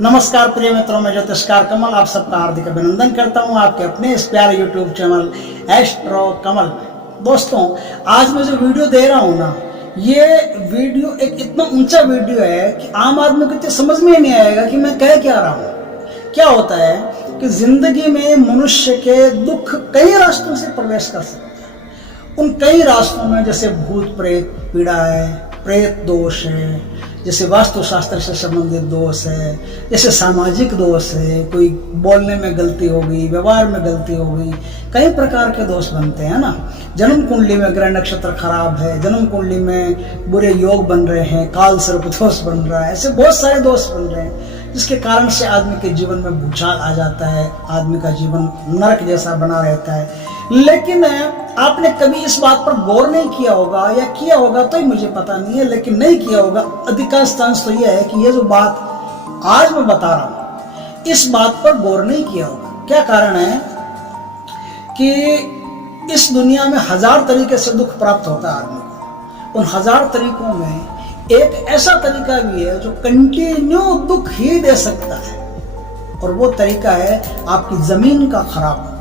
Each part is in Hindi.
नमस्कार प्रिय मित्रों, मैं ज्योतिषकार कमल आप सबका हार्दिक अभिनंदन करता हूं आपके अपने इस प्यारे यूट्यूब चैनल एस्ट्रो कमल में। दोस्तों, आज मैं जो वीडियो दे रहा हूं ना, ये वीडियो एक इतना ऊंचा वीडियो है कि आम आदमी को तो समझ में ही नहीं आएगा कि मैं कह क्या रहा हूं। क्या होता है कि जिंदगी में मनुष्य के दुख कई रास्तों से प्रवेश कर सकते हैं। उन कई रास्तों में जैसे भूत प्रेत पीड़ा है, प्रेत दोष है, जैसे वास्तुशास्त्र से संबंधित दोष है, जैसे सामाजिक दोष है, कोई बोलने में गलती हो गई, व्यवहार में गलती हो गई, कई प्रकार के दोष बनते हैं ना। जन्म कुंडली में ग्रह नक्षत्र खराब है, जन्म कुंडली में बुरे योग बन रहे हैं, काल सर्प दोष बन रहा है, ऐसे बहुत सारे दोष बन रहे हैं जिसके कारण से आदमी के जीवन में भूचाल आ जाता है, आदमी का जीवन नरक जैसा बना रहता है। लेकिन आपने कभी इस बात पर गौर नहीं किया होगा, या किया होगा तो ही मुझे पता नहीं है, लेकिन नहीं किया होगा। अधिकांश चांस तो यह है कि ये जो बात आज मैं बता रहा हूं, इस बात पर गौर नहीं किया होगा। क्या कारण है कि इस दुनिया में 1000 तरीके से दुख प्राप्त होता है आदमी को। उन 1000 तरीकों में एक ऐसा तरीका भी है जो कंटिन्यू दुख ही दे सकता है, और वो तरीका है आपकी जमीन का खराब होना।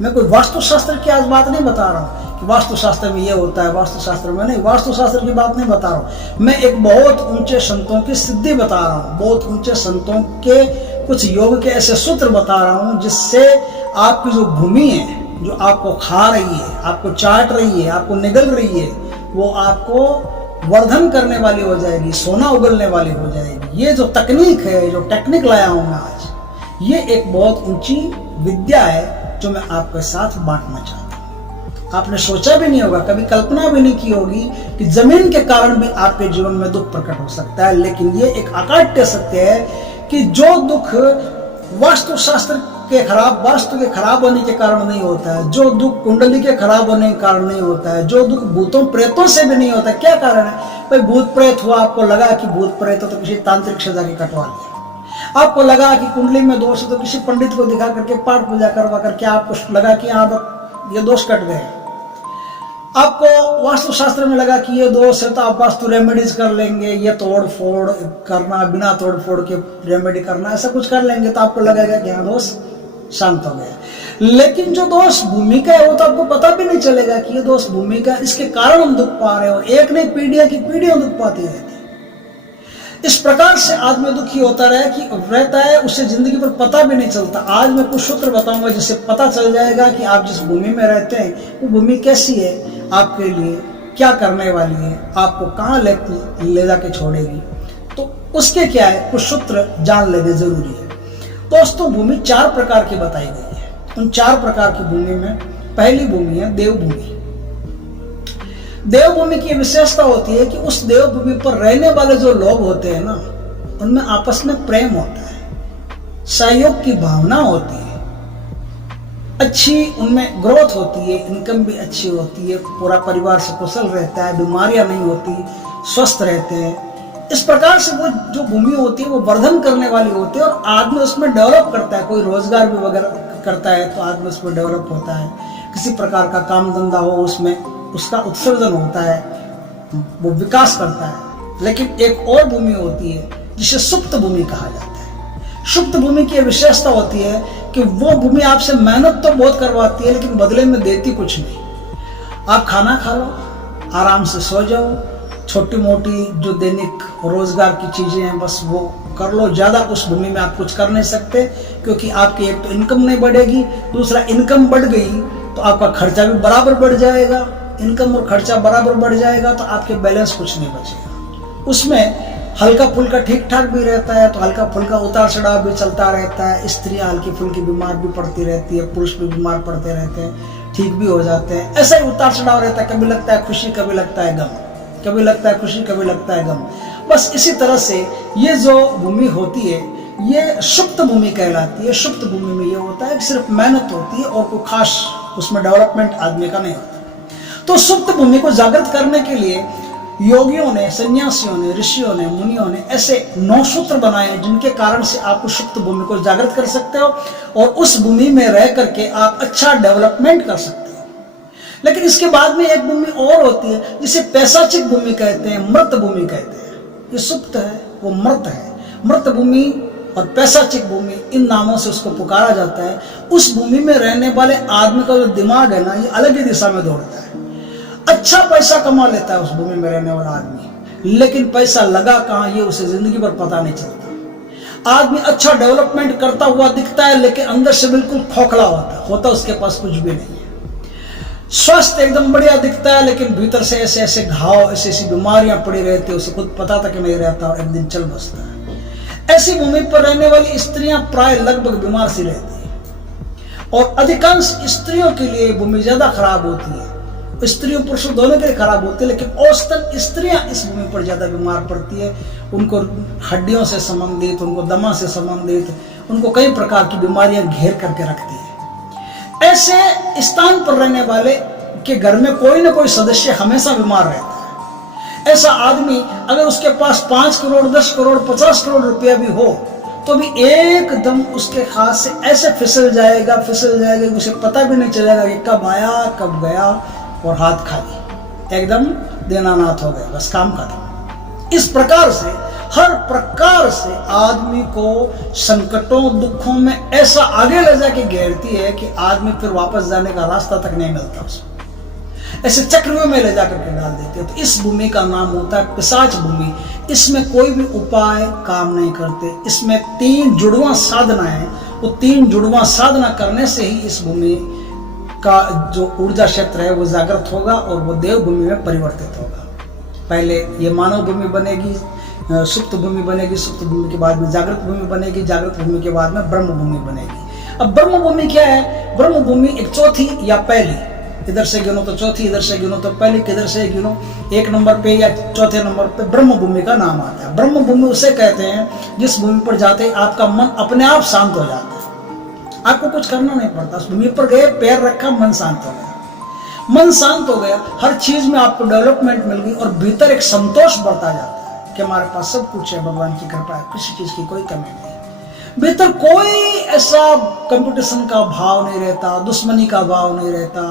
मैं कोई वास्तुशास्त्र की आज बात नहीं बता रहा हूँ कि वास्तुशास्त्र में ये होता है, वास्तुशास्त्र में नहीं, वास्तुशास्त्र की बात नहीं बता रहा हूँ। मैं एक बहुत ऊंचे संतों की सिद्धि बता रहा हूँ, बहुत ऊंचे संतों के कुछ योग के ऐसे सूत्र बता रहा हूँ जिससे आपकी जो भूमि है, जो आपको खा रही है, आपको चाट रही है, आपको निगल रही है, वो आपको वर्धन करने वाली हो जाएगी, सोना उगलने वाली हो जाएगी। ये जो तकनीक है, जो टेक्निक लाया हूं मैं आज, ये एक बहुत ऊंची विद्या है जो मैं आपके साथ बांटना चाहता हूं। आपने सोचा भी नहीं होगा, कभी कल्पना भी नहीं की होगी कि जमीन के कारण भी आपके जीवन में दुख प्रकट हो सकता है। लेकिन ये एक अकाट्य सत्य है कि जो दुख वास्तुशास्त्र के खराब, वास्तु के खराब होने के कारण नहीं होता है, जो दुख कुंडली के खराब होने के कारण नहीं होता है, जो दुख भूतों प्रेतों से भी नहीं होता है। क्या कारण है भाई? भूत प्रेत हुआ, आपको लगा कि भूत प्रेत हो तो किसी तांत्रिक से जाके कटवा लिया, आपको लगा कि कुंडली में दोष है तो किसी पंडित को दिखा करके पाठ पूजा करवा करके आपको लगा कि हाँ ये दोष कट गए। आपको वास्तुशास्त्र में लगा कि ये दोष है तो आप वास्तु रेमेडीज कर लेंगे, ये तोड़ फोड़ करना, बिना तोड़ फोड़ के रेमेडी करना, ऐसा कुछ कर लेंगे तो आपको लगेगा कि हाँ दोष शांत हो गया। लेकिन जो दोष भूमि का है वो तो आपको पता भी नहीं चलेगा कि ये दोष भूमि का, इसके कारण हम दुख पा रहे हो। एक नहीं, पीढ़ियां की पीढ़ियां दुख पाती रहती है। इस प्रकार से आदमी दुखी होता रहता है, उससे जिंदगी पर पता भी नहीं चलता। आज मैं कुछ सूत्र बताऊंगा जिससे पता चल जाएगा कि आप जिस भूमि में रहते हैं वो भूमि कैसी है, आपके लिए क्या करने वाली है, आपको कहाँ ले जाके छोड़ेगी। तो उसके क्या है, कुछ सूत्र जान लेने जरूरी है। दोस्तों, भूमि 4 प्रकार की बताई गई है। उन 4 प्रकार की भूमि में पहली भूमि है देवभूमि। देवभूमि की विशेषता होती है कि उस देवभूमि पर रहने वाले जो लोग होते हैं ना, उनमें आपस में प्रेम होता है, सहयोग की भावना होती है, अच्छी उनमें ग्रोथ होती है, इनकम भी अच्छी होती है, पूरा परिवार से कुशल रहता है, बीमारियां नहीं होती, स्वस्थ रहते हैं। इस प्रकार से वो जो भूमि होती है वो वर्धन करने वाली होती है, और आदमी उसमें डेवलप करता है। कोई रोजगार भी वगैरह करता है तो आदमी उसमें डेवलप होता है, किसी प्रकार का काम धंधा हो उसमें उसका उत्सर्जन होता है, वो विकास करता है। लेकिन एक और भूमि होती है जिसे सुप्त भूमि कहा जाता है। सुप्त भूमि की विशेषता होती है कि वो भूमि आपसे मेहनत तो बहुत करवाती है लेकिन बदले में देती कुछ नहीं। आप खाना खा लो, आराम से सो जाओ, छोटी मोटी जो दैनिक रोजगार की चीजें हैं बस वो कर लो। ज्यादा उस भूमि में आप कुछ कर नहीं सकते, क्योंकि आपकी एक तो इनकम नहीं बढ़ेगी, दूसरा इनकम बढ़ गई तो आपका खर्चा भी बराबर बढ़ जाएगा। इनकम और खर्चा बराबर बढ़ जाएगा तो आपके बैलेंस कुछ नहीं बचेगा। उसमें हल्का फुल्का ठीक ठाक भी रहता है, तो हल्का फुल्का उतार चढ़ाव भी चलता रहता है। स्त्रियां हल्की फुल्की बीमार भी पड़ती रहती है, पुरुष भी बीमार पड़ते रहते हैं, ठीक भी हो जाते हैं। ऐसा ही उतार चढ़ाव रहता है, कभी लगता है खुशी, कभी लगता है गम, कभी लगता है खुशी, कभी लगता है गम। बस इसी तरह से ये जो भूमि होती है ये सुप्त भूमि कहलाती है। सुप्त भूमि में ये होता है कि सिर्फ मेहनत होती है और कोई खास उसमें डेवलपमेंट आदमी का नहीं होता। तो सुप्त भूमि को जागृत करने के लिए योगियों ने, सन्यासियों ने, ऋषियों ने, मुनियों ने ऐसे 9 सूत्र बनाए जिनके कारण से आप उस सुप्त भूमि को जागृत कर सकते हो और उस भूमि में रह करके आप अच्छा डेवलपमेंट कर सकते हो। लेकिन इसके बाद में एक भूमि और होती है जिसे पैशाचिक भूमि कहते हैं, मृत भूमि कहते हैं। ये सुप्त है, वो मृत है। मृत भूमि और पैशाचिक भूमि, इन नामों से उसको पुकारा जाता है। उस भूमि में रहने वाले आदमी का जो दिमाग है ना, ये अलग ही दिशा में दौड़ता है। अच्छा पैसा कमा लेता है उस भूमि में रहने वाला आदमी, लेकिन पैसा लगा कहाँ ये उसे जिंदगी भर पता नहीं चलता। आदमी अच्छा डेवलपमेंट करता हुआ दिखता है, लेकिन अंदर से बिल्कुल खोखला होता उसके पास कुछ भी नहीं है। स्वास्थ्य एकदम बढ़िया दिखता है, लेकिन भीतर से ऐसे ऐसे घाव, ऐसी ऐसी बीमारियां पड़ी रहती है, उसे खुद पता तक नहीं रहता और एक दिन चल बसता है। ऐसी भूमि पर रहने वाली स्त्रियां प्राय लगभग बीमार सी रहती है, और अधिकांश स्त्रियों के लिए भूमि ज्यादा खराब होती है। स्त्रियों पुरुषों दोनों के लिए खराब होती है, लेकिन औसतन स्त्रियां इस भूमि पर ज्यादा बीमार पड़ती है। उनको हड्डियों से संबंधित, उनको दमा से संबंधित, उनको कई प्रकार की बीमारियां घेर करके रखती है। ऐसे स्थान पर रहने वाले के घर में कोई ना कोई सदस्य हमेशा बीमार रहता है। ऐसा आदमी अगर उसके पास 5 करोड़, 10 करोड़, 50 करोड़ रुपया भी हो, तो भी एकदम उसके हाथ से ऐसे फिसल जाएगा उसे पता भी नहीं चलेगा कि कब आया कब गया, और हाथ खाली, एकदम दीनानाथ हो गया, बस काम खत्म। इस प्रकार से हर प्रकार से आदमी को संकटों दुखों में ऐसा आगे ले जाके घेरती है कि आदमी फिर वापस जाने का रास्ता तक नहीं मिलता उसको, ऐसे चक्रव्यूह में ले जाकर के डाल देती है। तो इस भूमि का नाम होता है पिशाच भूमि। इसमें कोई भी उपाय काम नहीं करते। इसमें 3 जुड़वा साधना है, वो 3 जुड़वा साधना करने से ही इस भूमि का जो ऊर्जा क्षेत्र है वो जागृत होगा और वो देव भूमि में परिवर्तित होगा। पहले ये मानव भूमि बनेगी, सुप्त भूमि बनेगी, सुप्त भूमि के बाद में जागृत भूमि बनेगी, जागृत भूमि के बाद में ब्रह्म भूमि बनेगी। अब ब्रह्म भूमि क्या है? ब्रह्म भूमि एक चौथी या पहली, इधर से गिनो तो चौथी, इधर से गिनो तो पहली, किधर से गिनो 1 नंबर पे या चौथे नंबर पे ब्रह्म भूमि का नाम आता है। ब्रह्म भूमि उसे कहते हैं जिस भूमि पर जाते ही आपका मन अपने आप शांत हो जाता है, आपको कुछ करना नहीं पड़ता। उस भूमि पर गए, पैर रखा, मन शांत हो गया। मन शांत हो गया, हर चीज में आपको डेवलपमेंट मिल गई और भीतर एक संतोष बढ़ता जाता है कि हमारे पास सब कुछ है, भगवान की कृपा है, किसी चीज की कोई कमी नहीं। भीतर कोई ऐसा कंपटीशन का भाव नहीं रहता, दुश्मनी का भाव नहीं रहता,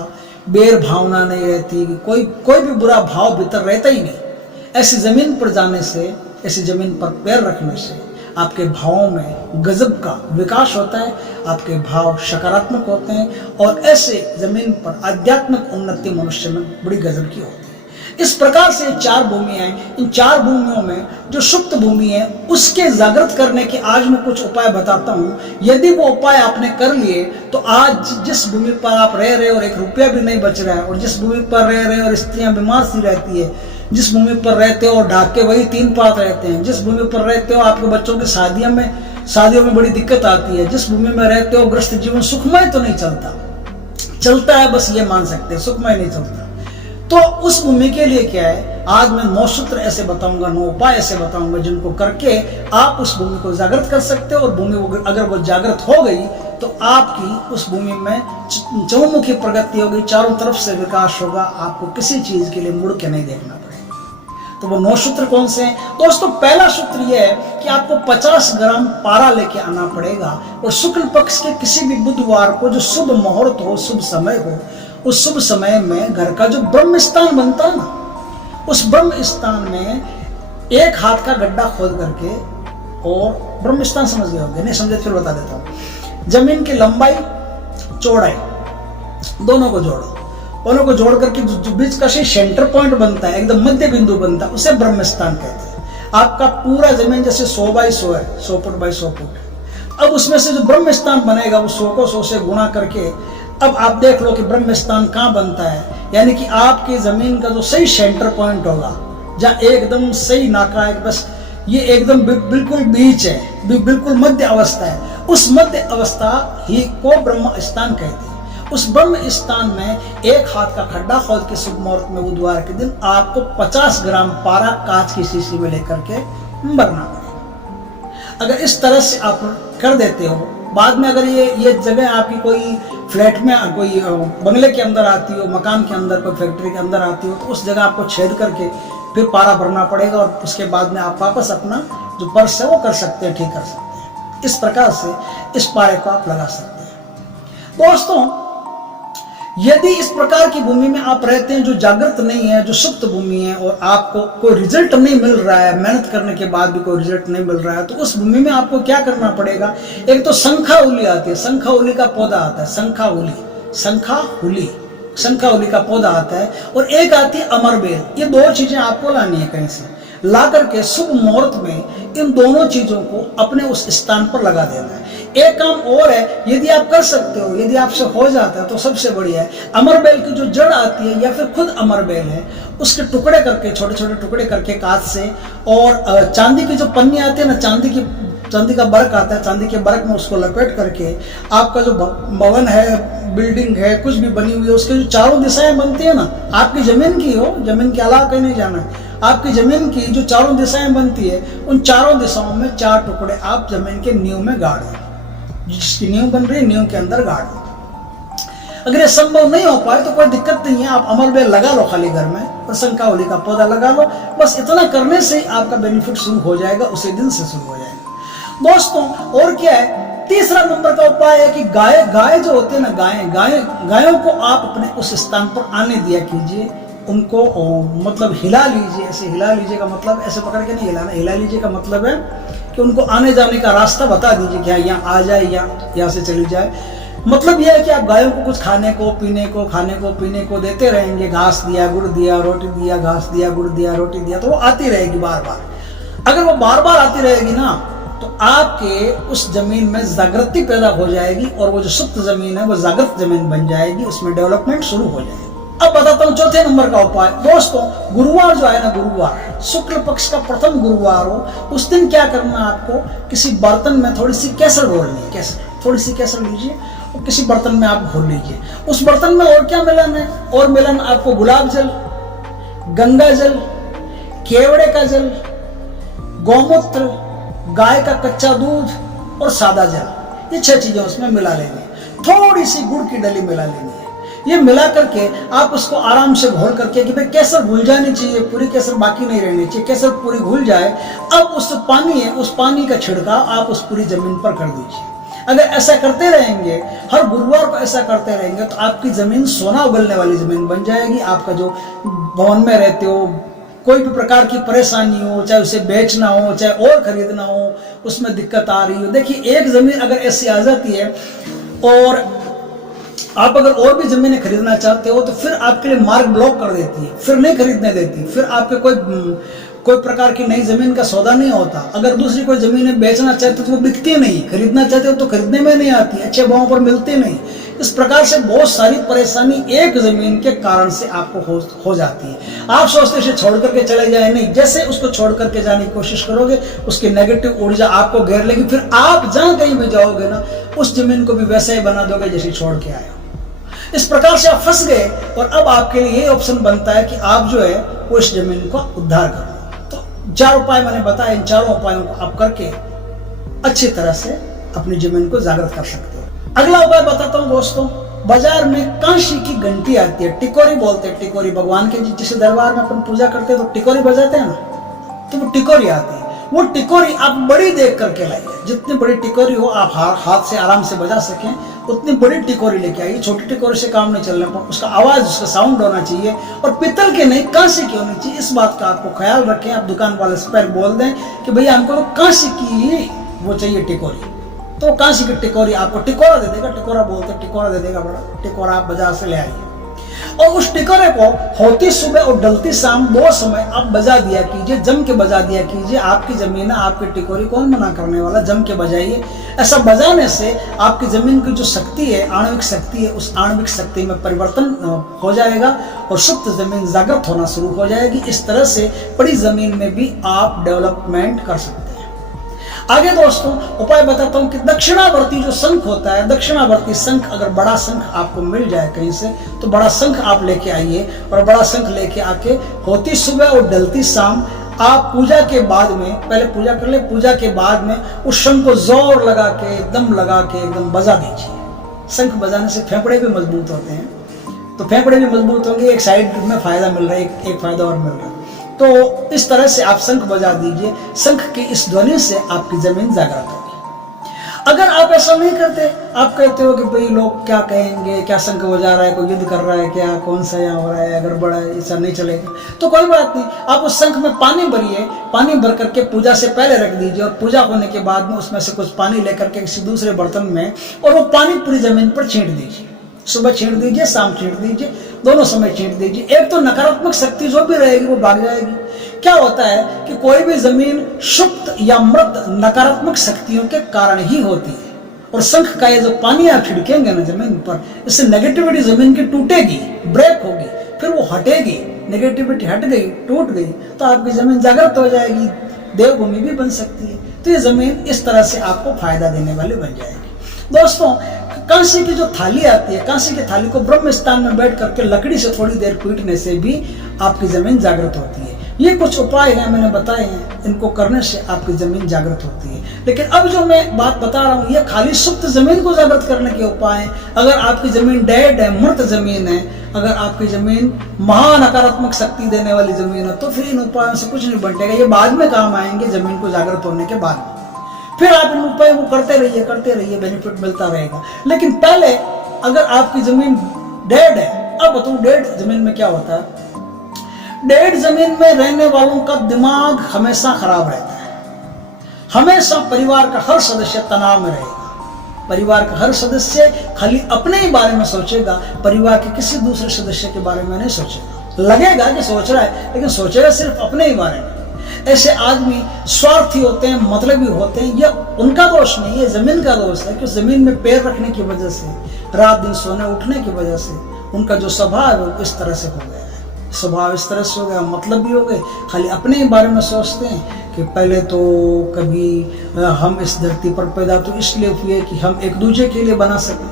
बेर भावना नहीं रहती, कोई भी बुरा भाव भीतर रहता ही नहीं। ऐसी जमीन पर जाने से, ऐसी जमीन पर पैर रखने से आपके भावों में गजब का विकास होता है, आपके भाव सकारात्मक होते हैं और ऐसे जमीन पर आध्यात्मिक उन्नति मनुष्य में बड़ी गजब की होती है। इस प्रकार से 4 भूमियां हैं। इन 4 भूमियों में जो सुप्त भूमि है उसके जागृत करने के आज मैं कुछ उपाय बताता हूं। यदि वो उपाय आपने कर लिए तो आज जिस भूमि पर आप रह रहे हो और 1 रुपया भी नहीं बच रहा है, और जिस भूमि पर रह रहे हो और स्त्रियां बीमार सी रहती है, जिस भूमि पर रहते हो ढाक के वही 3 पात रहते हैं, जिस भूमि पर रहते हो आपके बच्चों की शादियों में बड़ी दिक्कत आती है, जिस भूमि में रहते हो गृहस्थ जीवन सुखमय तो नहीं चलता है, बस ये मान सकते हैं सुखमय नहीं चलता। तो उस भूमि के लिए क्या है, आज मैं 9 सूत्र ऐसे बताऊंगा, 9 उपाय ऐसे बताऊंगा जिनको करके आप उस भूमि को जागृत कर सकते हो। और भूमि अगर वो जागृत हो गई तो आपकी उस भूमि में चहुमुखी प्रगति होगी, चारों तरफ से विकास होगा, आपको किसी चीज के लिए मुड़ के नहीं देखना पड़ेगा। तो वो 9 सूत्र कौन से हैं? दोस्तों, पहला सूत्र यह है कि आपको 50 ग्राम पारा लेके आना पड़ेगा और शुक्ल पक्ष के किसी भी बुधवार को जो शुभ मुहूर्त हो, शुभ समय हो, उस शुभ समय में घर का जो ब्रह्म स्थान बनता है ना, उस ब्रह्म स्थान में 1 हाथ का गड्ढा खोद करके, और ब्रह्म स्थान समझ गए होंगे, नहीं समझे फिर बता देता हूँ। जमीन की लंबाई चौड़ाई दोनों को जोड़ो, दोनों को जोड़ करके जो बीच का सेंटर पॉइंट बनता है, एकदम मध्य बिंदु बनता है, उसे ब्रह्म स्थान कहते हैं। आपका पूरा जमीन जैसे 100 बाई 100 है, 100 फुट बाई 100 फुट। अब उसमें से जो ब्रह्म स्थान बनेगा वो 100 को 100 से गुणा करके, अब आप देख लो कि ब्रह्म स्थान कहाँ बनता है, यानी कि आपकी जमीन का जो सही सेंटर पॉइंट होगा, जहाँ एकदम सही नाका है, बस ये एकदम बिल्कुल बीच है, बिल्कुल मध्य अवस्था है, उस मध्य अवस्था ही को ब्रह्म स्थान कहते हैं। उस ब्रह्म स्थान में 1 हाथ का खड्डा खोद के शुभ मुहूर्त में बुधवार के दिन आपको 50 ग्राम पारा कांच की शीशी में लेकर के भरना पड़ेगा। अगर इस तरह से आप कर देते हो, बाद में अगर ये जगह आपकी कोई फ्लैट में, कोई बंगले के अंदर आती हो, मकान के अंदर, कोई फैक्ट्री के अंदर आती हो, तो उस जगह आपको छेद करके फिर पारा भरना पड़ेगा और उसके बाद में आप वापस अपना जो पर्स है वो कर सकते हैं, ठीक कर सकते हैं। इस प्रकार से इस पारे को आप लगा सकते हैं। दोस्तों, यदि इस प्रकार की भूमि में आप रहते हैं जो जागृत नहीं है, जो सुप्त भूमि है, और आपको कोई रिजल्ट नहीं मिल रहा है, मेहनत करने के बाद भी कोई रिजल्ट नहीं मिल रहा है, तो उस भूमि में आपको क्या करना पड़ेगा? एक तो शंखाउली आती है, शंखाउली का पौधा आता है, शंखाउली का पौधा आता है, और एक आती है अमरबेल। ये दो चीजें आपको लानी है कहीं से, ला करके शुभ मुहूर्त में इन दोनों चीजों को अपने उस स्थान पर लगा देना है। एक काम और है, यदि आप कर सकते हो, यदि आपसे हो जाता है तो सबसे बढ़िया है, अमरबेल की जो जड़ आती है या फिर खुद अमरबेल है, उसके टुकड़े करके, छोटे छोटे टुकड़े करके कांच से, और चांदी की जो पन्नी आती है ना, चांदी का बर्क आता है, चांदी के बर्क में उसको लपेट करके आपका जो भवन है, बिल्डिंग है, कुछ भी बनी हुई है, उसके जो चारों दिशाएं बनती है ना, आपकी जमीन की हो, जमीन के अलावा कहीं नहीं जाना है, आपकी जमीन की जो चारों दिशाएं बनती है, उन चारों दिशाओं में 4 टुकड़े आप जमीन के नींव में गाड़ दो, जिसकी नींव बन रही है नींव के अंदर गाड़ दो। अगर ये संभव नहीं हो पाए तो कोई दिक्कत नहीं है, आप अमरबेल लगा लो खाली घर में, और शंखावली का पौधा लगा लो, बस इतना करने से ही आपका बेनिफिट शुरू हो जाएगा, उसी दिन से शुरू हो जाएगा दोस्तों। और क्या है, तीसरा नंबर का उपाय है कि गाय जो होती है ना, गायों को आप अपने उस स्थान पर आने दिया कीजिए, उनको मतलब हिला लीजिए, ऐसे हिला लीजिए का मतलब ऐसे पकड़ के नहीं हिलाना, हिला लीजिए का मतलब है कि उनको आने जाने का रास्ता बता दीजिए कि यहाँ आ जाए या यहाँ से चली जाए। मतलब यह है कि आप गायों को कुछ खाने को पीने को देते रहेंगे, घास दिया, गुड़ दिया, रोटी दिया, घास दिया, गुड़ दिया, रोटी दिया, तो वो आती रहेगी बार बार। अगर वो बार बार आती रहेगी ना, तो आपके उस जमीन में जागृति पैदा हो जाएगी, और वो जो सुप्त जमीन है वो जागृत जमीन बन जाएगी, उसमें डेवलपमेंट शुरू हो जाएगी। अब बताता हूँ चौथे नंबर का उपाय दोस्तों। गुरुवार जो है ना, गुरुवार शुक्ल पक्ष का प्रथम गुरुवार हो, उस दिन क्या करना, आपको किसी बर्तन में थोड़ी सी केसर घोलनी है, थोड़ी सी केसर लीजिए और किसी बर्तन में आप घोल लीजिए। उस बर्तन में और क्या मिलन है, और मिलन आपको गुलाब जल, गंगा जल, केवड़े का जल, गौमूत्र, गाय का कच्चा दूध और सादा जल, ये 6 चीजें उसमें मिला लेंगे। थोड़ी सी गुड़ की डली मिला लेंगे। ये मिला करके आप उसको आराम से घोल करके, कि भाई केसर घुल जानी चाहिए, पूरी केसर बाकी नहीं रहनी चाहिए, केसर पूरी घुल जाए। अब उस पानी है, उस पानी का छिड़काव आप उस पूरी जमीन पर कर दीजिए। अगर ऐसा करते रहेंगे, हर गुरुवार को ऐसा करते रहेंगे, तो आपकी जमीन सोना उगलने वाली जमीन बन जाएगी। आपका जो भवन में रहते हो, कोई भी प्रकार की परेशानी हो, चाहे उसे बेचना हो, चाहे और खरीदना हो, उसमें दिक्कत आ रही हो, देखिए एक जमीन अगर ऐसी आ जाती है, और आप अगर और भी जमीनें खरीदना चाहते हो, तो फिर आपके लिए मार्ग ब्लॉक कर देती है, फिर नहीं खरीदने देती, फिर आपके कोई प्रकार की नई जमीन का सौदा नहीं होता। अगर दूसरी कोई जमीनें बेचना चाहते हो तो वो बिकती नहीं, खरीदना चाहते हो तो खरीदने में नहीं आती, अच्छे भावों पर मिलती नहीं। इस प्रकार से बहुत सारी परेशानी एक जमीन के कारण से आपको हो जाती है। आप सोचते हैं छोड़ करके चले जाए, नहीं, जैसे उसको छोड़ करके जाने की कोशिश करोगे, उसकी नेगेटिव ऊर्जा आपको घेर लेगी, फिर आप जहां कहीं भी जाओगे ना, उस जमीन को भी वैसे ही बना दोगे जैसे छोड़ के आए हो। इस प्रकार से आप फंस गए, और अब आपके लिए ये ऑप्शन बनता है कि आप जो है वो इस जमीन को उद्धार कर लो। तो 4 उपाय मैंने बताए, इन चारों उपायों को आप करके अच्छी तरह से अपनी जमीन को जागृत कर सकते हो। अगला उपाय बताता हूँ दोस्तों। बाजार में कांशी की घंटी आती है, टिकोरी बोलते हैं, टिकोरी। भगवान के जिस दरबार में अपन पूजा करते हैं तो टिकोरी बजाते हैं ना, तो वो टिकोरी आती है। वो टिकोरी आप बड़ी देख करके लाइए, जितनी बड़ी टिकोरी हो आप हाथ से आराम से बजा सकें, उतनी बड़ी टिकोरी लेके आइए। छोटी टिकोरी से काम नहीं चलना, पर उसका आवाज, उसका साउंड होना चाहिए, और पित्तल की नहीं, कांसे की होनी चाहिए। इस बात का आपको ख्याल रखें। आप दुकान वाले से पहले बोल दें कि भैया हमको तो कांसे की वो चाहिए टिकोरी, तो कांसे की टिकोरी आपको टिकोरा दे देगा। टिकोरा बोलते, टिकोरा दे देगा, बड़ा टिकोरा आप बाजार से ले आइए। और उस टिकोरे को होती सुबह और डलती शाम 2 समय आप बजा दिया कीजिए, जम के बजा दिया कीजिए। आपकी जमीन है, आपकी टिकोरी कौन मना करने वाला, जम के बजाइए। ऐसा बजाने से आपकी जमीन की जो शक्ति है, आणविक शक्ति है, उस आणविक शक्ति में परिवर्तन हो जाएगा, और सुप्त जमीन जागृत होना शुरू हो जाएगी। इस तरह से बड़ी जमीन में भी आप डेवलपमेंट कर सकते हैं। आगे दोस्तों उपाय बताता हूँ कि दक्षिणावर्ती जो शंख होता है, दक्षिणावर्ती शंख, अगर बड़ा शंख आपको मिल जाए कहीं से, तो बड़ा शंख आप लेके आइए। और बड़ा शंख लेके आके होती सुबह और डलती शाम आप पूजा के बाद में, पहले पूजा कर ले, पूजा के बाद में उस शंख को जोर लगा के, दम लगा के एकदम बजा दीजिए। शंख बजाने से फेफड़े भी मजबूत होते हैं, तो फेफड़े भी मजबूत होंगे। एक साइड में फायदा मिल रहा है, एक फायदा और मिल रहा है। तो इस तरह से आप शंख बजा दीजिए। शंख की इस ध्वनि से आपकी जमीन जागृत होगी। अगर आप ऐसा नहीं करते, आप कहते हो कि भाई लोग क्या कहेंगे, क्या शंख बजा रहा है, कोई युद्ध कर रहा है क्या, कौन सा यहाँ हो रहा है, गड़बड़ है, ऐसा नहीं चलेगा, तो कोई बात नहीं, आप उस शंख में पानी भरिए, पानी भर करके पूजा से पहले रख दीजिए और पूजा होने के बाद में उसमें से कुछ पानी लेकर के किसी दूसरे बर्तन में और वो पानी पूरी जमीन पर छींट दीजिए। सुबह छींट दीजिए, शाम छींट दीजिए, दोनों समय छींट दीजिए। एक तो नकारात्मक शक्ति जो भी रहेगी वो भाग जाएगी। क्या होता है कि कोई भी जमीन सुप्त या मृत नकारात्मक शक्तियों के कारण ही होती है, और शंख का ये जो पानी आप छिड़केंगे ना जमीन पर, इससे नेगेटिविटी जमीन की टूटेगी, ब्रेक होगी, फिर वो हटेगी, नेगेटिविटी हट गई, टूट गई, तो आपकी जमीन जागृत हो जाएगी, देवभूमि भी बन सकती है। तो ये जमीन इस तरह से आपको फायदा देने वाली बन जाएगी। दोस्तों, कांसी की जो थाली आती है, कांसी की थाली को ब्रह्म स्थान में बैठ करके लकड़ी से थोड़ी देर पीटने से भी आपकी जमीन जागृत होती है। ये कुछ उपाय हैं, मैंने बताए हैं, इनको करने से आपकी जमीन जागृत होती है। लेकिन अब जो मैं बात बता रहा हूँ, ये खाली सुप्त जमीन को जागृत करने के उपाय हैं। अगर आपकी जमीन डेड है, मृत जमीन है, अगर आपकी जमीन महानकारात्मक शक्ति देने वाली जमीन है, तो फिर इन उपायों से कुछ नहीं बनेगा। ये बाद में काम आएंगे, जमीन को जागृत होने के बाद। फिर आप इन उपाय को करते रहिए, बेनिफिट मिलता रहेगा। लेकिन पहले अगर आपकी जमीन डेड है, अब बताऊं डेड जमीन में क्या होता है। डेड जमीन में रहने वालों का दिमाग हमेशा खराब रहता है, हमेशा परिवार का हर सदस्य तनाव में रहेगा, परिवार का हर सदस्य खाली अपने ही बारे में सोचेगा, परिवार के किसी दूसरे सदस्य के बारे में नहीं सोचेगा। लगेगा कि सोच रहा है, लेकिन सोचेगा सिर्फ अपने ही बारे में। ऐसे आदमी स्वार्थी होते हैं, मतलबी होते हैं। यह उनका दोष नहीं है, जमीन का दोष है कि जमीन में पैर रखने की वजह से, रात दिन सोने उठने की वजह से उनका जो स्वभाव है वो इस तरह से हो गया है। स्वभाव इस तरह से हो गया, मतलब भी हो गए, खाली अपने ही बारे में सोचते हैं कि पहले तो कभी हम इस धरती पर पैदा तो इसलिए हुए कि हम एक दूसरे के लिए बना सकें,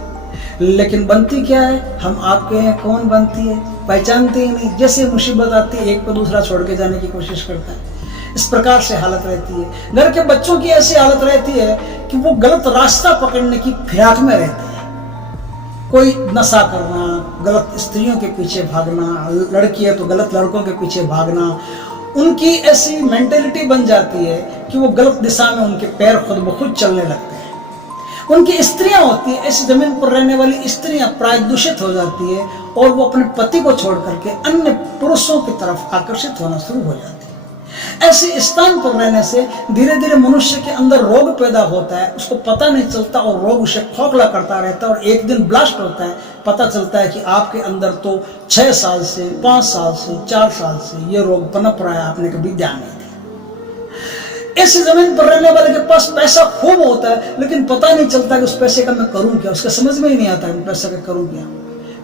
लेकिन बनती क्या है, हम आपके हैं, कौन बनती है, पहचानते ही नहीं। जैसे मुसीबत आती है, एक को दूसरा छोड़ के जाने की कोशिश करता है। इस प्रकार से हालत रहती है। घर के बच्चों की ऐसी हालत रहती है कि वो गलत रास्ता पकड़ने की फिराक में रहते हैं। कोई नशा करना, गलत स्त्रियों के पीछे भागना, लड़की है तो गलत लड़कों के पीछे भागना, उनकी ऐसी मेंटेलिटी बन जाती है कि वो गलत दिशा में उनके पैर खुद ब खुद चलने लगते हैं। उनकी स्त्रियां होती है, ऐसी जमीन पर रहने वाली स्त्रियां प्राय दूषित हो जाती है और वो अपने पति को छोड़ करके अन्य पुरुषों की तरफ आकर्षित होना शुरू हो जाती है। ऐसे स्थान पर रहने से धीरे धीरे मनुष्य के अंदर रोग पैदा होता है, उसको पता नहीं चलता और रोग उसे खोखला करता रहता है और एक दिन ब्लास्ट होता है। पता चलता है कि आपके अंदर तो 6 साल से, 5 साल से, 4 साल से ये रोग पनप रहा है, आपने कभी ध्यान नहीं दिया। ऐसी जमीन पर रहने वाले के पास पैसा खूब होता है, लेकिन पता नहीं चलता कि उस पैसे का मैं करूं क्या, उसका समझ में ही नहीं आता मैं पैसे का करूं क्या।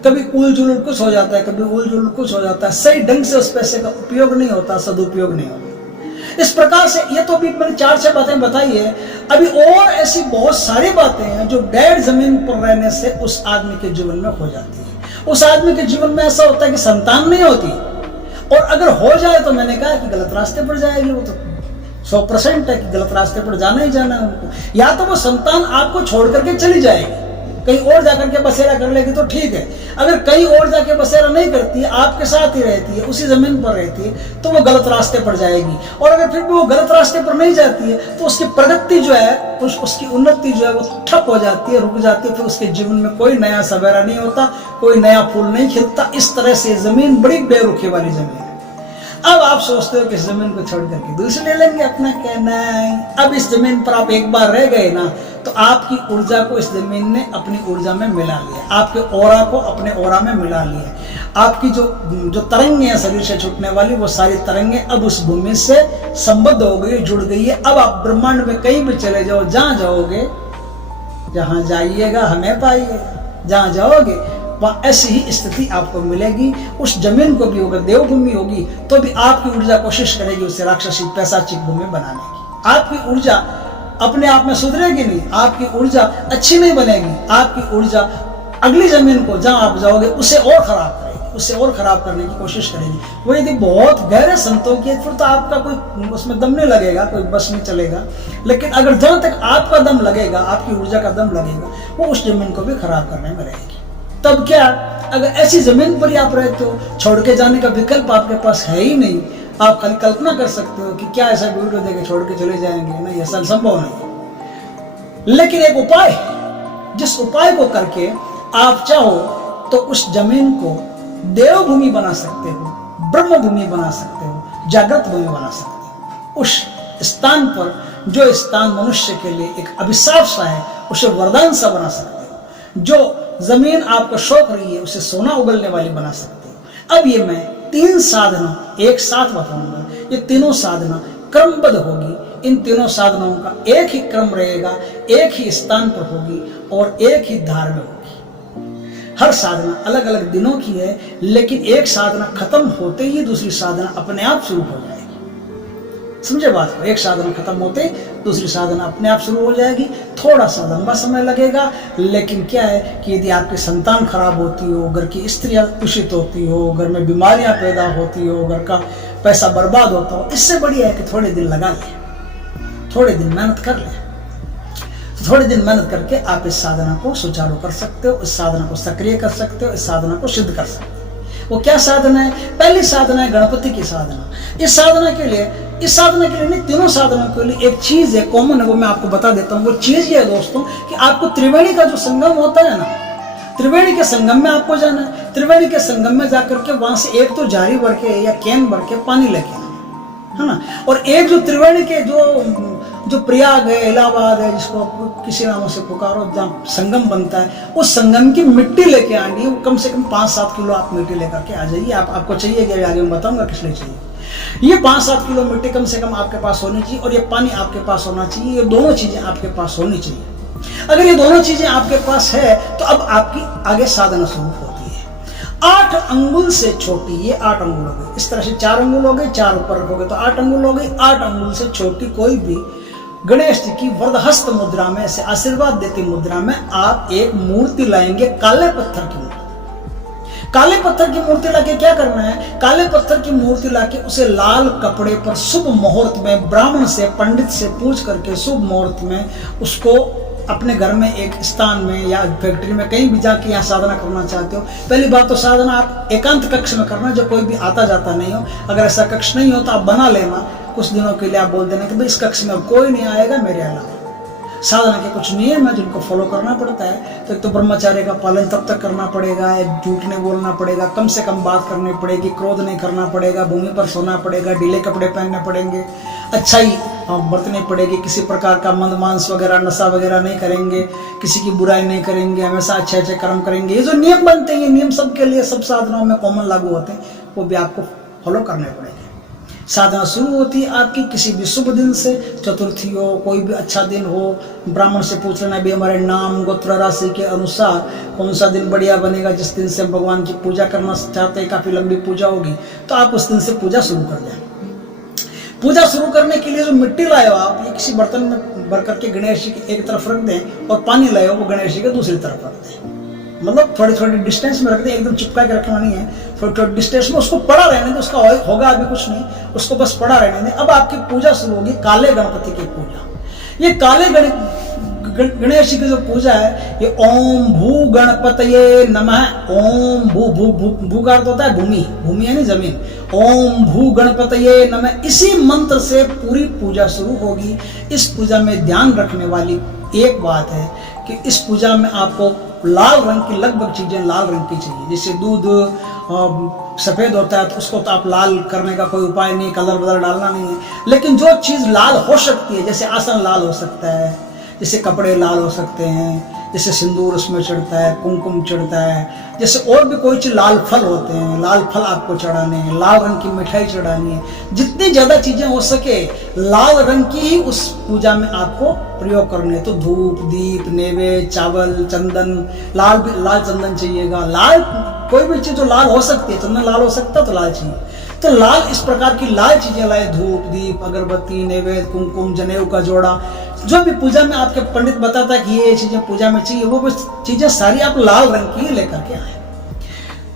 कभी उलझुल कुछ हो जाता है, कभी उलझुल कुछ हो जाता है, सही ढंग से उस पैसे का उपयोग नहीं होता, सदुपयोग नहीं होता। इस प्रकार से ये तो भी मैंने 4-6 बातें बताई है। अभी और ऐसी बहुत सारी बातें हैं जो डेड जमीन पर रहने से उस आदमी के जीवन में हो जाती है। उस आदमी के जीवन में ऐसा होता है कि संतान नहीं होती, और अगर हो जाए तो मैंने कहा कि गलत रास्ते पर जाएगी। वो तो 100% है कि गलत रास्ते पर जाना ही जाना है उनको। या तो वो संतान आपको छोड़ करके चली जाएगी, कहीं और जाकर के बसेरा कर लेगी तो ठीक है। अगर कहीं और जाके बसेरा नहीं करती है, आपके साथ ही रहती है, उसी जमीन पर रहती है, तो वो गलत रास्ते पर जाएगी। और अगर फिर भी वो गलत रास्ते पर नहीं जाती है तो उसकी प्रगति जो है, उसकी उन्नति जो है वो ठप हो जाती है, रुक जाती है। फिर उसके जीवन में कोई नया सवेरा नहीं होता, कोई नया फूल नहीं खिलता। इस तरह से जमीन बड़ी बेरुखी वाली जमीन है। अब आप सोचते हो कि इस जमीन को छोड़ करके दूसरी ले लेंगे, अपना कहना है। अब इस जमीन पर आप एक बार रह गए ना, तो आपकी ऊर्जा को इस जमीन ने अपनी ऊर्जा में मिला लिया, आपके ओरा को अपने ओरा में मिला लिया। आपकी जो तरंगे हैं शरीर से छूटने वाली, वो सारी तरंगे अब उस भूमि से संबद्ध हो गई, जुड़ गई है। अब आप ब्रह्मांड में कहीं भी चले जाओ, जहां जाओगे, जहां जाइएगा हमें पाइए, जहां जाओगे वहां ऐसी ही स्थिति आपको मिलेगी। उस जमीन को भी होगा देवभूमि होगी, तो भी आपकी ऊर्जा कोशिश करेगी उसे राक्षसी पैशाचिक भूमि बनाने की। आपकी ऊर्जा अपने आप में सुधरेगी नहीं, आपकी ऊर्जा अच्छी नहीं बनेगी। आपकी ऊर्जा अगली जमीन को जहां आप जाओगे उसे और खराब करेगी, उसे और खराब करने की कोशिश करेगी। वो यदि बहुत गहरे संतों की, फिर तो आपका कोई उसमें दम नहीं लगेगा, कोई बस नहीं चलेगा। लेकिन अगर जहां तक आपका दम लगेगा, आपकी ऊर्जा का दम लगेगा, वो उस जमीन को भी खराब करने में रहेगी। तब क्या, अगर ऐसी जमीन पर ही आप रहते हो, छोड़ के जाने का विकल्प आपके पास है ही नहीं। आप खाली कल्पना कर सकते हो कि क्या ऐसा वीडियो देके छोड़ के चले जाएंगे, नहीं, ऐसा संभव नहीं। लेकिन एक उपाय है, जिस उपाय को करके आप चाहो तो उस जमीन को देवभूमि बना सकते हो, ब्रह्म भूमि बना सकते हो, जागृत भूमि बना सकते हो। उस स्थान पर, जो स्थान मनुष्य के लिए एक अभिशाप सा है, उसे वरदान सा बना सकते हो। जो जमीन आपको शौक रही है, उसे सोना उगलने वाली बना सकते हो। अब ये मैं 3 साधना एक साथ बताऊंगा। ये तीनों साधना क्रमबद्ध होगी। इन तीनों साधनाओं का एक ही क्रम रहेगा, एक ही स्थान पर होगी और एक ही धार में होगी। हर साधना अलग अलग दिनों की है, लेकिन एक साधना खत्म होते ही दूसरी साधना अपने आप शुरू हो जाएगी। समझे बात को? एक साधना खत्म होते दूसरी साधना अपने आप शुरू हो जाएगी। थोड़ा सा लंबा समय लगेगा, लेकिन क्या है कि यदि आपकी संतान खराब होती हो, घर की स्त्रियां दूषित होती हो, घर में बीमारियां पैदा होती हो, घर का पैसा बर्बाद होता हो, इससे बढ़िया है कि थोड़े दिन लगा ले, थोड़े दिन मेहनत कर ले। तो थोड़े दिन मेहनत करके आप इस साधना को सुचारू कर सकते हो, इस साधना को सक्रिय कर सकते हो, इस साधना को सिद्ध कर सकते हो। वो क्या साधना है? पहली साधना है गणपति की साधना। इस साधना के लिए नहीं, तीनों साधनों के लिए एक चीज है, कॉमन है, वो मैं आपको बता देता हूँ। वो चीज ये है दोस्तों कि आपको त्रिवेणी का जो संगम होता है ना, त्रिवेणी के संगम में आपको जाना है। त्रिवेणी के संगम में जाकर के वहां से एक तो जारी भर के या कैन भर के पानी लेके, है ना, और एक जो त्रिवेणी के जो प्रयाग है, इलाहाबाद है, जिसको आप किसी नामों से पुकारो, जहाँ संगम बनता है, उस संगम की मिट्टी लेके आनी है। कम से कम 5-7 किलो आप मिट्टी लेकर के आ जाइए। आपको चाहिए कि आगे मैं बताऊंगा किस लिए चाहिए। ये 5-7 किलो मिट्टी कम से कम आपके पास होनी चाहिए, और ये पानी आपके पास होना चाहिए। ये दोनों चीजें आपके पास होनी चाहिए। अगर ये दोनों चीजें आपके पास है तो अब आपकी आगे साधना शुरू होती है। 8 अंगुल से छोटी, ये 8 अंगुल हो गए, इस तरह से 4 अंगुल हो गए, 4 ऊपर रखोगे तो 8 अंगुल हो गई। 8 अंगुल से छोटी कोई भी गणेश जी की वरदहस्त मुद्रा में, ऐसे आशीर्वाद देती मुद्रा में आप एक मूर्ति लाएंगे, काले पत्थर की मूर्ति। काले पत्थर की मूर्ति लाके क्या करना है? काले पत्थर की मूर्ति लाके उसे लाल कपड़े पर शुभ मुहूर्त में ब्राह्मण से, पंडित से पूछ करके शुभ मुहूर्त में उसको अपने घर में एक स्थान में या फैक्ट्री में कहीं भी जाके यहाँ साधना करना चाहते हो। पहली बात तो साधना आप एकांत कक्ष में करना, जो कोई भी आता जाता नहीं हो। अगर ऐसा कक्ष नहीं हो तो आप बना लेना, कुछ दिनों के लिए आप बोल देना कि भाई इस कक्ष में कोई नहीं आएगा मेरे अलावा। साधना के कुछ नियम है जिनको फॉलो करना पड़ता है। तो एक तो ब्रह्मचर्य का पालन तब तक करना पड़ेगा, झूठ नहीं बोलना पड़ेगा, कम से कम बात करनी पड़ेगी, क्रोध नहीं करना पड़ेगा, भूमि पर सोना पड़ेगा, ढीले कपड़े पहनने पड़ेंगे, अच्छाई बरतनी पड़ेगी, किसी प्रकार का मंद मांस वगैरह, नशा वगैरह नहीं करेंगे, किसी की बुराई नहीं करेंगे, हमेशा अच्छे अच्छे कर्म करेंगे। ये जो नियम बनते हैं, ये नियम सबके लिए, सब साधनाओं में कॉमन लागू होते हैं, वो भी आपको फॉलो करने पड़ेंगे। साधना शुरू होती है आपकी किसी भी शुभ दिन से, चतुर्थी हो, कोई भी अच्छा दिन हो, ब्राह्मण से पूछ लेना भी हमारे नाम गोत्र राशि के अनुसार कौन सा दिन बढ़िया बनेगा, जिस दिन से हम भगवान की पूजा करना चाहते हैं, काफ़ी लंबी पूजा होगी, तो आप उस दिन से पूजा शुरू कर दें। पूजा शुरू करने के लिए जो मिट्टी लाए हो आप, ये किसी बर्तन में भर करके गणेश जी की एक तरफ रख दें, और पानी लाए हो वो गणेश जी के दूसरी तरफ रख दें। मतलब थोड़ी थोड़ी डिस्टेंस में रख दें, एकदम चिपका के रखना नहीं है, थोड़ी थोड़ी डिस्टेंस में उसको पड़ा रहने दें। उसका होगा अभी कुछ नहीं, उसको बस पड़ा रहने दें। अब आपकी पूजा शुरू होगी, काले गणपति की पूजा। ये काले गणेश जी की जो पूजा है, ये ओम भू गणपतये नमः। ओम भू भू भू भू का अर्थ होता है भूमि, भूमि है ना जमीन। ओम भू गणपतये नमः, इसी मंत्र से पूरी पूजा शुरू होगी। इस पूजा में ध्यान रखने वाली एक बात है कि इस पूजा में आपको लाल रंग की लगभग चीजें लाल रंग की चाहिए। जैसे दूध सफेद होता है तो उसको तो आप लाल करने का कोई उपाय नहीं, कलर बदल डालना नहीं है। लेकिन जो चीज लाल हो सकती है, जैसे आसन लाल हो सकता है, जैसे कपड़े लाल हो सकते हैं, जैसे सिंदूर उसमें चढ़ता है, कुमकुम चढ़ता है, जैसे और भी कोई चीज, लाल फल होते हैं, लाल फल आपको चढ़ाने हैं, लाल रंग की मिठाई चढ़ानी है। जितनी ज्यादा चीजें हो सके लाल रंग की ही उस पूजा में आपको प्रयोग करने। तो धूप, दीप, नैवेद्य, चावल, चंदन, लाल चंदन चाहिएगा। लाल कोई भी चीज जो लाल हो सकती है, चंदन लाल हो सकता है तो लाल चाहिए। तो लाल इस प्रकार की लाल चीजें लाए, धूप, दीप, अगरबत्ती, नैवेद्य, कुमकुम, जनेऊ का जोड़ा, जो भी पूजा में आपके पंडित बताता है कि ये चीजें पूजा में चाहिए, वो चीजें सारी आप लाल रंग की लेकर के आए।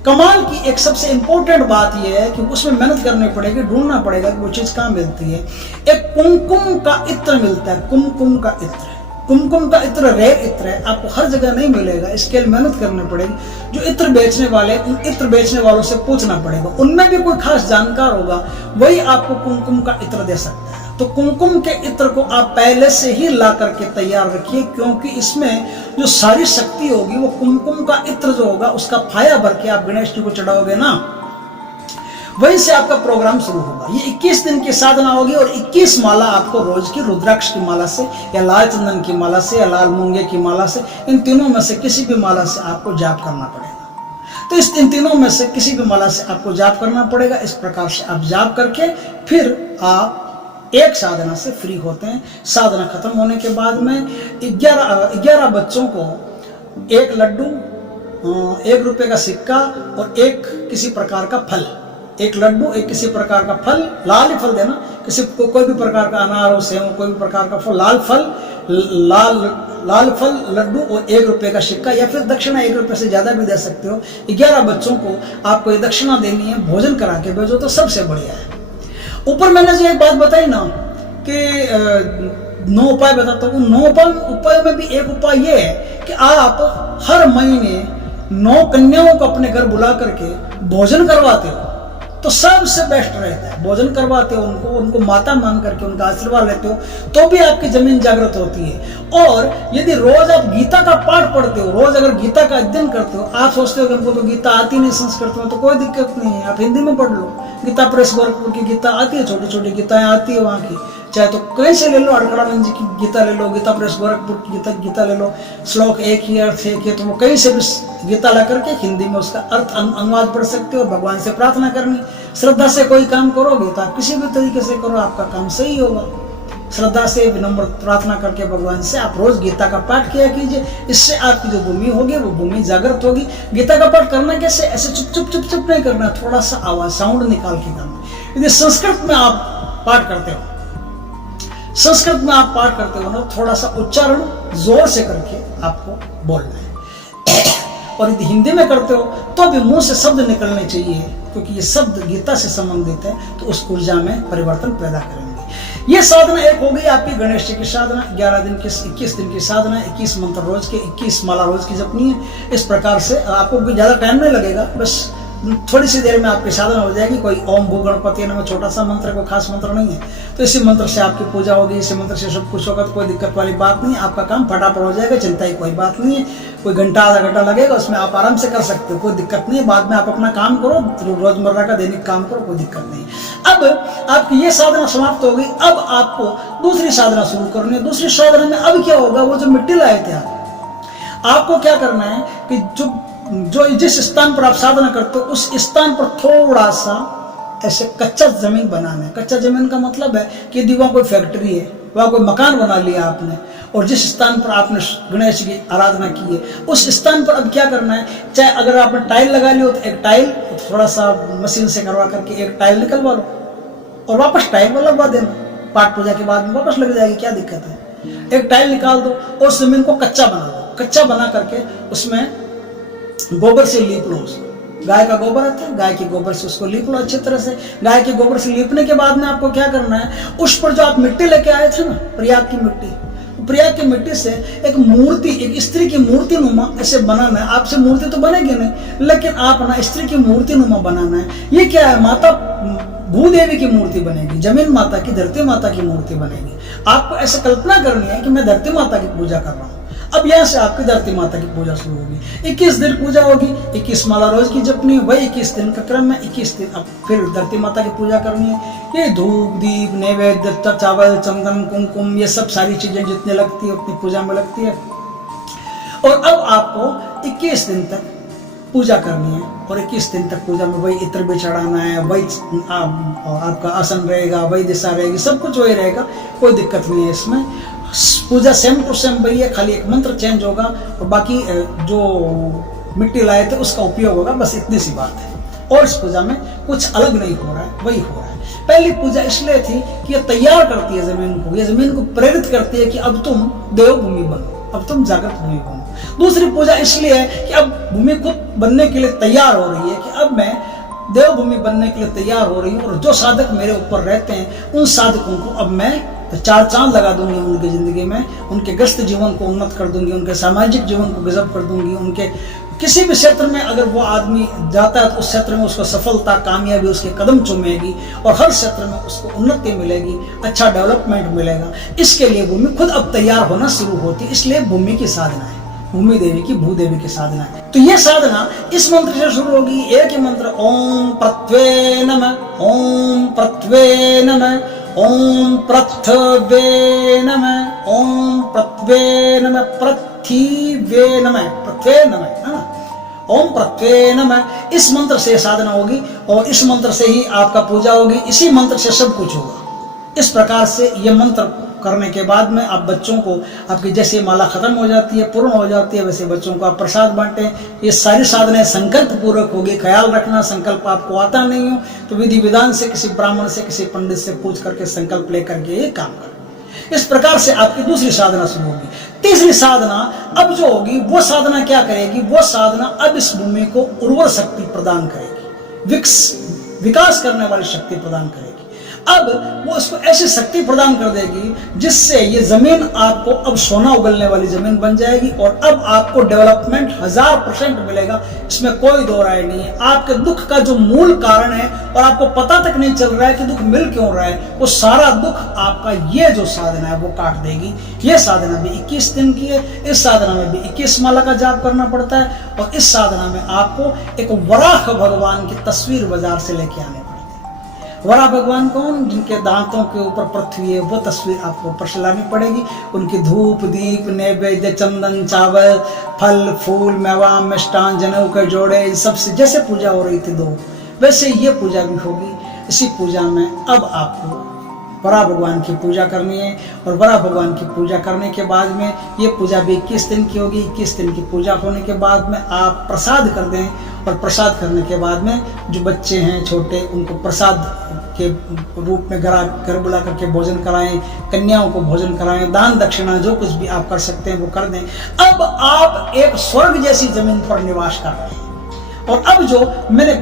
कमाल की एक सबसे इंपॉर्टेंट बात यह है कि उसमें मेहनत करनी पड़ेगी, ढूंढना पड़ेगा कि वो चीज कहाँ मिलती है। एक कुमकुम का इत्र मिलता है, कुमकुम का इत्र। कुमकुम का इत्र रेयर इत्र है, आपको हर जगह नहीं मिलेगा, इसके लिए मेहनत करनी पड़ेगी। जो इत्र बेचने वाले, उन इत्र बेचने वालों से पूछना पड़ेगा, उनमें भी कोई खास जानकार होगा, वही आपको कुमकुम का इत्र दे सकता है। तो कुमकुम के इत्र को आप पहले से ही ला करके तैयार रखिए, क्योंकि इसमें जो सारी शक्ति होगी वो कुमकुम का इत्र जो होगा उसका फाया भर के आप गणेश जी को चढ़ाओगे ना, वहीं से आपका प्रोग्राम शुरू होगा। ये 21 दिन की साधना होगी और 21 माला आपको रोज की रुद्राक्ष की माला से या लाल चंदन की माला से या लाल मूंगे की माला से, इन तीनों में से किसी भी माला से आपको जाप करना पड़ेगा। तो इन तीनों में से किसी भी माला से आपको जाप करना पड़ेगा। इस प्रकार से आप जाप करके फिर आप एक साधना से फ्री होते हैं। साधना खत्म होने के बाद में 11 बच्चों को एक लड्डू, 1 रुपये का सिक्का और एक किसी प्रकार का फल, एक लड्डू, एक किसी प्रकार का फल, लाल ही फल देना, किसी को कोई भी प्रकार का अनार हो, सेव, कोई भी प्रकार का फल, लाल फल, लाल फल, लड्डू और 1 रुपये का सिक्का, या फिर दक्षिणा 1 रुपये से ज्यादा भी दे सकते हो। 11 बच्चों को आपको ये दक्षिणा देनी है, भोजन करा के भेजो तो सबसे बढ़िया है। ऊपर मैंने जो एक बात बताई ना कि 9 उपाय बताता हूँ, 9 उपाय में भी एक उपाय ये है कि आप हर महीने 9 कन्याओं को अपने घर बुला करके भोजन करवाते हो तो सबसे बेस्ट रहता है। भोजन करवाते हो उनको माता मान करके उनका आशीर्वाद लेते हो तो भी आपकी जमीन जागृत होती है। और यदि रोज आप गीता का पाठ पढ़ते हो, रोज अगर गीता का अध्ययन करते हो, आप सोचते हो कि हमको तो गीता आती नहीं संस्कृत में, तो कोई दिक्कत नहीं है, आप हिंदी में पढ़ लो। गीता प्रेस गोरखपुर की गीता आती है, छोटी छोटी गीताएं आती है वहाँ की, चाहे तो कहीं से ले लो, अड़कड़ानंद जी की गीता ले लो, गीता प्रेस गोरखपुर की गीता ले लो, श्लोक एक ही, अर्थ एक ही, तो वो कहीं से भी गीता ला करके हिंदी में उसका अर्थ अनुवाद पढ़ सकते हो। भगवान से प्रार्थना करनी, श्रद्धा से कोई काम करोगे तो आप किसी भी तरीके से करो, आपका काम सही होगा। श्रद्धा से विनम्र प्रार्थना करके भगवान से आप रोज गीता का पाठ किया कीजिए, इससे आपकी जो भूमि होगी वो भूमि जागृत होगी। गीता का पाठ करना कैसे, ऐसे चुप चुप नहीं करना, थोड़ा सा आवाज साउंड निकाल के करना। यदि संस्कृत में आप पाठ करते हो, संस्कृत में आप पाठ करते हो ना, थोड़ा सा उच्चारण जोर से करके आपको बोलना है। और यदि हिंदी में करते हो तो भी मुंह से शब्द निकलने चाहिए, क्योंकि ये शब्द गीता से संबंधित है, तो उस ऊर्जा में परिवर्तन पैदा करेंगे। ये साधना एक हो गई आपकी गणेश जी की साधना। 11 दिन की, 21 दिन की साधना, 21 मंत्र रोज के, 21 माला रोज की जपनी है। इस प्रकार से आपको कोई ज्यादा टाइम नहीं लगेगा, बस थोड़ी सी देर में आपकी साधना हो जाएगी। कोई ओम भू गणपति नमः छोटा सा मंत्र, कोई खास मंत्र नहीं है, तो इसी मंत्र से आपकी पूजा होगी, इसी मंत्र से सब कुछ होगा, तो कोई दिक्कत वाली बात नहीं है। आपका काम फटाफट हो जाएगा, चिंता की कोई बात नहीं है। कोई घंटा आधा घंटा लगेगा, उसमें आप आराम से कर सकते हो, कोई दिक्कत नहीं है। बाद में आप अपना काम करो, रोजमर्रा का दैनिक काम करो, कोई दिक्कत नहीं है। अब आपकी ये साधना समाप्त हो गई, अब आपको दूसरी साधना शुरू करनी है। दूसरी साधना में अब क्या होगा, वो जो मिट्टी लाए थे आपको क्या करना है कि जो जिस स्थान पर आप साधना करते हो उस स्थान पर थोड़ा सा ऐसे कच्चा जमीन बनाना है। कच्चा जमीन का मतलब है कि यदि वहाँ कोई फैक्ट्री है, वहाँ कोई मकान बना लिया आपने, और जिस स्थान पर आपने गणेश की आराधना की है उस स्थान पर अब क्या करना है, चाहे अगर आपने टाइल लगा ली हो तो एक टाइल थोड़ा सा मशीन से करवा करके एक टाइल निकलवा लो और वापस टाइल को लगवा देना। पाठ पूजा के बाद में वापस लग जाएगी, क्या दिक्कत है। एक टाइल निकाल दो और जमीन को कच्चा बना दो। कच्चा बना करके उसमें गोबर से लीप लो। गाय का गोबर आता है, गाय के गोबर से उसको लीप लो अच्छी तरह से। गाय के गोबर से लीपने के बाद में आपको क्या करना है, उस पर जो आप मिट्टी लेके आए थे ना, प्रयाग की मिट्टी, प्रयाग की मिट्टी से एक मूर्ति, एक स्त्री की मूर्ति नुमा ऐसे बनाना है। आपसे मूर्ति तो बनेगी नहीं, लेकिन आप ना स्त्री की मूर्ति नुमा बनाना है। ये क्या है, माता भूदेवी की मूर्ति बनेगी, जमीन माता की, धरती माता की मूर्ति बनेगी। आपको ऐसे कल्पना करनी है कि मैं धरती माता की पूजा कर रहा हूँ। अब यहाँ से आपकी धरती माता की पूजा शुरू होगी। 21 दिन पूजा होगी, 21 माला रोज की जपनी है, वही 21 दिन का क्रम है। 21 दिन अब फिर धरती माता की पूजा करनी है। ये धूप दीप नैवेद्य चावल चंदन कुमकुम ये सब सारी चीजें जितने लगती है उतनी पूजा में लगती है। और अब आपको 21 दिन तक पूजा करनी है और 21 दिन तक पूजा में वही इत्र भी चढ़ाना है, वही आपका आसन रहेगा, वही दिशा रहेगी, सब कुछ वही रहेगा, कोई दिक्कत नहीं है इसमें। पूजा सेम टू सेम वही है, खाली एक मंत्र चेंज होगा और बाकी जो मिट्टी लाए थे उसका उपयोग होगा, बस इतनी सी बात है। और इस पूजा में कुछ अलग नहीं हो रहा है, वही हो रहा है। पहली पूजा इसलिए थी कि ये तैयार करती है जमीन को, ये जमीन को प्रेरित करती है कि अब तुम देवभूमि बनो, अब तुम जागृत भूमि बनो। दूसरी पूजा इसलिए है कि अब भूमि खुद बनने के लिए तैयार हो रही है कि अब मैं देवभूमि बनने के लिए तैयार हो रही हूँ और जो साधक मेरे ऊपर रहते हैं उन साधकों को अब मैं तो 4 चांद लगा दूंगी उनकी ज़िंदगी में, उनके ग्रस्त जीवन को उन्नत कर दूंगी, उनके सामाजिक जीवन को गजब कर दूंगी। उनके किसी भी क्षेत्र में अगर वो आदमी जाता है तो उस क्षेत्र में उसको सफलता, कामयाबी उसके कदम चूमेगी और हर क्षेत्र में उसको उन्नति मिलेगी, अच्छा डेवलपमेंट मिलेगा। इसके लिए भूमि खुद अब तैयार होना शुरू होती है। इसलिए भूमि की साधना है, भूमि देवी की, भूदेवी की साधना है। तो ये साधना इस मंत्र से शुरू होगी। एक ही मंत्र, ओम पृथ्वे नमः, ओम पृथ्वे नमः, ओम पृथ्वे नमः, ओम पृथ्वे नमः, पृथ्वी नमः, पृथ्वे नमः, ओम पृथ्वे नमः। इस मंत्र से साधना होगी और इस मंत्र से ही आपका पूजा होगी, इसी मंत्र से सब कुछ होगा। इस प्रकार से ये मंत्र करने के बाद में आप बच्चों को, आपकी जैसे माला खत्म हो जाती है, पूर्ण हो जाती है, वैसे बच्चों को आप प्रसाद बांटें। ये सारी साधनाएं संकल्प पूर्वक होगी। ख्याल रखना, संकल्प आपको आता नहीं हो तो विधि विधान से, किसी ब्राह्मण से, किसी पंडित से पूछ करके संकल्प लेकर के ये काम करें। इस प्रकार से आपकी दूसरी साधना शुरू होगी। तीसरी साधना अब जो होगी, वो साधना क्या करेगी? वो साधना अब इस भूमि को उर्वर शक्ति प्रदान करेगी, विकास करने वाली शक्ति प्रदान करेगी। अब वो इसको ऐसी शक्ति प्रदान कर देगी जिससे ये जमीन आपको अब सोना उगलने वाली जमीन बन जाएगी और अब आपको डेवलपमेंट 1000% मिलेगा। इसमें कोई दो राय नहीं है। आपके दुख का जो मूल कारण है और आपको पता तक नहीं चल रहा है कि दुख मिल क्यों रहा है, वो सारा दुख आपका ये जो साधना है वो काट देगी। ये साधना भी 21 दिन की है। इस साधना में भी 21 माला का जाप करना पड़ता है और इस साधना में आपको एक वराह भगवान की तस्वीर बाजार से लेके आनी पड़ती है। वराह भगवान कौन? जिनके दांतों के ऊपर पृथ्वी है, वो तस्वीर आपको ऊपर से लानी पड़ेगी। उनकी धूप, दीप, नैवेद्य, चंदन, चावल, फल, फूल, मेवा, मिष्टान, जनेऊ के जोड़े, सबसे जैसे पूजा हो रही थी दो, वैसे ये पूजा भी होगी। इसी पूजा में अब आपको वराह भगवान की पूजा करनी है और वराह भगवान की पूजा करने के बाद में ये पूजा भी 21 दिन की होगी। 21 दिन की पूजा होने के बाद में आप प्रसाद कर दें और प्रसाद करने के बाद में जो बच्चे हैं छोटे, उनको प्रसाद के रूप में घर बुला करके भोजन कराएं, कन्याओं को भोजन कराएं, दान दक्षिणा जो कुछ भी आप कर सकते हैं वो कर दें। अब आप एक स्वर्ग जैसी जमीन पर निवास कर रहे हैं। और अब जो मैंने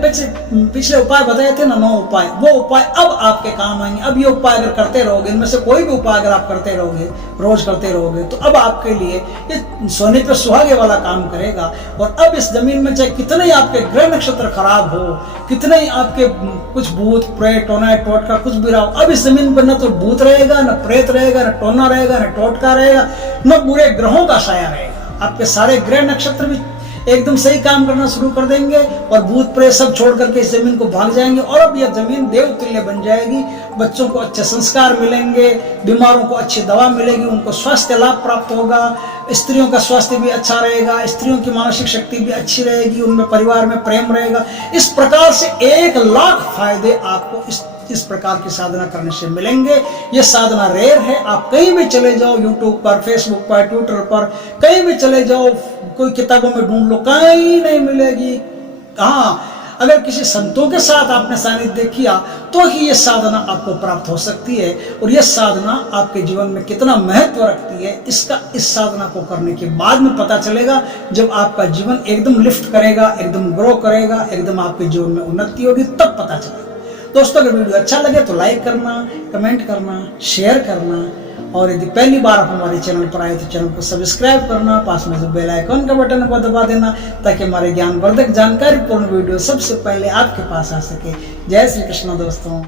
पिछले उपाय बताए थे ना, 9 उपाय, वो उपाय अब आपके काम आएंगे। अब ये उपाय अगर करते रहोगे, इनमें से कोई भी उपाय अगर आप करते रहोगे, रोज करते रहोगे, तो अब आपके लिए ये सोने पे सुहागे वाला काम करेगा। और अब इस जमीन में चाहे कितने ही आपके ग्रह नक्षत्र खराब हो, कितने ही आपके कुछ भूत प्रेत टोना टोटका कुछ भी रहा हो, अब इस जमीन पर न तो भूत रहेगा, न प्रेत रहेगा, न टोना रहेगा, न टोटका रहेगा, न बुरे ग्रहों का साया रहेगा। आपके सारे ग्रह नक्षत्र भी एकदम सही काम करना शुरू कर देंगे और भूत प्रेत सब छोड़ करके इस जमीन को भाग जाएंगे और अब यह जमीन देवतुल्य बन जाएगी। बच्चों को अच्छे संस्कार मिलेंगे, बीमारों को अच्छी दवा मिलेगी, उनको स्वास्थ्य लाभ प्राप्त होगा, स्त्रियों का स्वास्थ्य भी अच्छा रहेगा, स्त्रियों की मानसिक शक्ति भी अच्छी रहेगी, उनमें परिवार में प्रेम रहेगा। इस प्रकार से 1 लाख फायदे आपको इस प्रकार की साधना करने से मिलेंगे। ये साधना रेयर है। आप कहीं भी चले जाओ, यूट्यूब पर, फेसबुक पर, ट्विटर पर, कहीं भी चले जाओ, कोई किताबों में ढूंढ लो, कहीं नहीं मिलेगी। हाँ, अगर किसी संतों के साथ आपने सानिध्य किया तो ही ये साधना आपको प्राप्त हो सकती है। और यह साधना आपके जीवन में कितना महत्व रखती है, इसका इस साधना को करने के बाद में पता चलेगा, जब आपका जीवन एकदम लिफ्ट करेगा, एकदम ग्रो करेगा, एकदम आपके जीवन में उन्नति होगी, तब पता चलेगा। दोस्तों, अगर वीडियो अच्छा लगे तो लाइक करना, कमेंट करना, शेयर करना और यदि पहली बार आप हमारे चैनल पर आए तो चैनल को सब्सक्राइब करना, पास में जो बेल आइकन का बटन को दबा देना ताकि हमारे ज्ञानवर्धक जानकारीपूर्ण वीडियो सबसे पहले आपके पास आ सके। जय श्री कृष्ण दोस्तों।